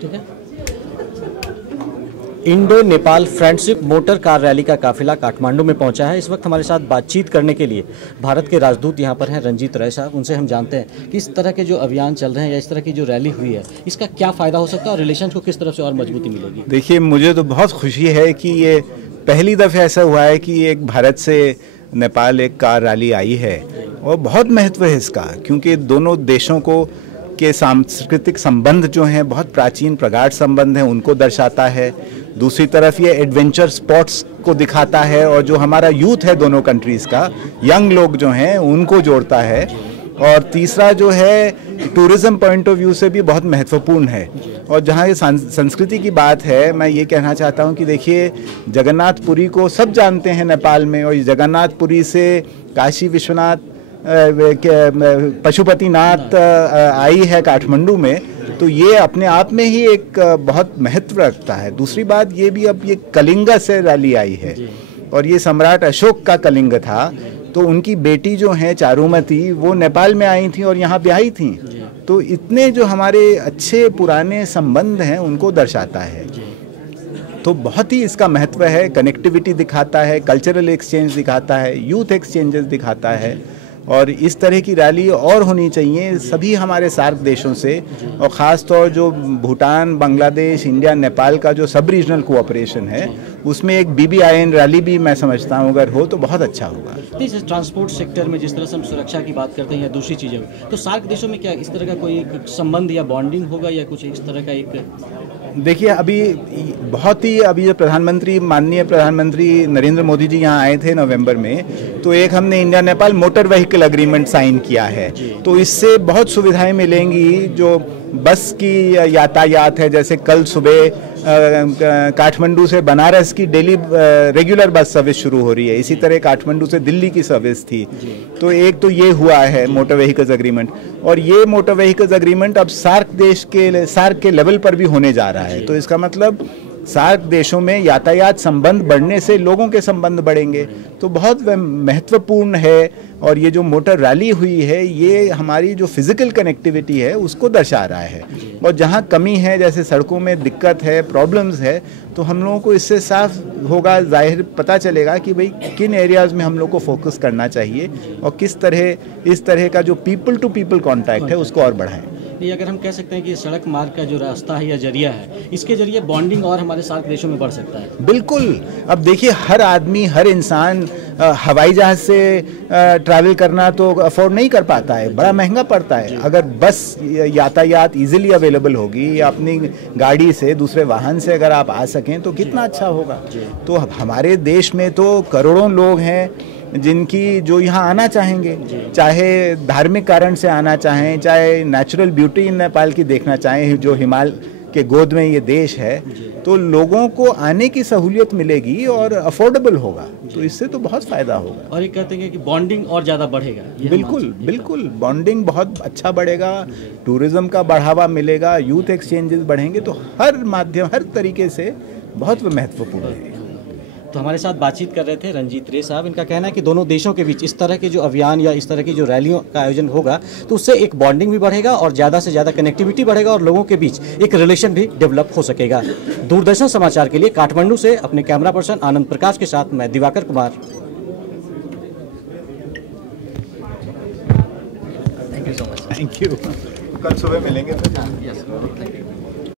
ठीक है। Indo Nepal friendship motor car rally का काफिला काठमांडू में पहुंचा है। इस वक्त हमारे साथ बातचीत करने के लिए भारत के राजदूत यहां पर हैं, रंजीत राय साहब। उनसे हम जानते हैं कि इस तरह के जो अभियान चल रहे हैं या इस तरह की जो रैली हुई है, इसका क्या फ़ायदा हो सकता है और रिलेशन को किस तरफ से और मजबूती मिलेगी। देखिए, मुझे तो बहुत खुशी है कि ये पहली दफ़ा ऐसा हुआ है कि एक भारत से नेपाल एक कार रैली आई है, और बहुत महत्व है इसका, क्योंकि दोनों देशों को के सांस्कृतिक संबंध जो हैं बहुत प्राचीन प्रगाढ़ संबंध हैं, उनको दर्शाता है। दूसरी तरफ ये एडवेंचर स्पोर्ट्स को दिखाता है, और जो हमारा यूथ है दोनों कंट्रीज़ का, यंग लोग जो हैं उनको जोड़ता है। और तीसरा जो है टूरिज़्म पॉइंट ऑफ व्यू से भी बहुत महत्वपूर्ण है। और जहाँ ये संस्कृति की बात है, मैं ये कहना चाहता हूँ कि देखिए, जगन्नाथपुरी को सब जानते हैं नेपाल में, और जगन्नाथपुरी से काशी विश्वनाथ पशुपतिनाथ आई है काठमांडू में, तो ये अपने आप में ही एक बहुत महत्व रखता है। दूसरी बात ये भी, अब ये कलिंग से रैली आई है, और ये सम्राट अशोक का कलिंग था, तो उनकी बेटी जो है चारुमती, वो नेपाल में आई थी और यहाँ ब्याही थी। तो इतने जो हमारे अच्छे पुराने संबंध हैं उनको दर्शाता है। तो बहुत ही इसका महत्व है, कनेक्टिविटी दिखाता है, कल्चरल एक्सचेंज दिखाता है, यूथ एक्सचेंजेस दिखाता है। और इस तरह की रैली और होनी चाहिए सभी हमारे सार्क देशों से, और ख़ास तौर जो भूटान, बांग्लादेश, इंडिया, नेपाल का जो सब रीजनल कोऑपरेशन है, उसमें एक BBIN रैली भी मैं समझता हूँ अगर हो तो बहुत अच्छा होगा। ट्रांसपोर्ट सेक्टर में जिस तरह से हम सुरक्षा की बात करते हैं या दूसरी चीज़ें, तो सार्क देशों में क्या इस तरह का कोई संबंध या बॉन्डिंग होगा या कुछ इस तरह का एक? देखिए, अभी जो माननीय प्रधानमंत्री नरेंद्र मोदी जी यहाँ आए थे नवंबर में, तो एक हमने India Nepal motor vehicle agreement sign किया है। तो इससे बहुत सुविधाएं मिलेंगी। जो बस की यातायात है, जैसे कल सुबह काठमांडू से बनारस की डेली रेगुलर बस सर्विस शुरू हो रही है, इसी तरह काठमांडू से दिल्ली की सर्विस थी। तो एक तो ये हुआ है मोटर व्हीकल्स एग्रीमेंट, और ये मोटर व्हीकल्स एग्रीमेंट अब सार्क के लेवल पर भी होने जा रहा है। तो इसका मतलब सार्क देशों में यातायात संबंध बढ़ने से लोगों के संबंध बढ़ेंगे, तो बहुत महत्वपूर्ण है। और ये जो मोटर रैली हुई है, ये हमारी जो फिजिकल कनेक्टिविटी है उसको दर्शा रहा है। और जहाँ कमी है, जैसे सड़कों में दिक्कत है, प्रॉब्लम्स है, तो हम लोगों को इससे साफ होगा, जाहिर पता चलेगा कि भाई किन एरियाज़ में हम लोग को फोकस करना चाहिए, और इस तरह का जो पीपल टू पीपल कॉन्टैक्ट है उसको और बढ़ाएं। ये अगर हम कह सकते हैं कि सड़क मार्ग का जो रास्ता है या जरिया है, इसके जरिए बॉन्डिंग और हमारे सार्क देशों में बढ़ सकता है। बिल्कुल। अब देखिए, हर आदमी, हर इंसान हवाई जहाज़ से ट्रैवल करना तो अफोर्ड नहीं कर पाता है, बड़ा महंगा पड़ता है। अगर बस यातायात इजीली अवेलेबल होगी, या अपनी गाड़ी से, दूसरे वाहन से अगर आप आ सकें तो कितना अच्छा होगा। तो हमारे देश में तो करोड़ों लोग हैं जिनकी जो यहाँ आना चाहेंगे, चाहे धार्मिक कारण से आना चाहें, चाहे नेचुरल ब्यूटी इन नेपाल की देखना चाहें, जो हिमालय के गोद में ये देश है, तो लोगों को आने की सहूलियत मिलेगी और अफोर्डेबल होगा। तो इससे तो बहुत फ़ायदा होगा। और ये कहते हैं कि बॉन्डिंग और ज़्यादा बढ़ेगा। बिल्कुल बॉन्डिंग बहुत अच्छा बढ़ेगा, टूरिज़्म का बढ़ावा मिलेगा, यूथ एक्सचेंजेस बढ़ेंगे, तो हर तरीके से बहुत महत्वपूर्ण है। तो हमारे साथ बातचीत कर रहे थे रंजीत रे साहब। इनका कहना है कि दोनों देशों के बीच इस तरह के जो अभियान या इस तरह की जो रैलियों का आयोजन होगा, तो उससे एक बॉन्डिंग भी बढ़ेगा और ज़्यादा से ज़्यादा कनेक्टिविटी बढ़ेगा और लोगों के बीच एक रिलेशन भी डेवलप हो सकेगा। दूरदर्शन समाचार के लिए काठमांडू से अपने कैमरा पर्सन आनंद प्रकाश के साथ मैं दिवाकर कुमार। Thank you. कल सुबह मिलेंगे।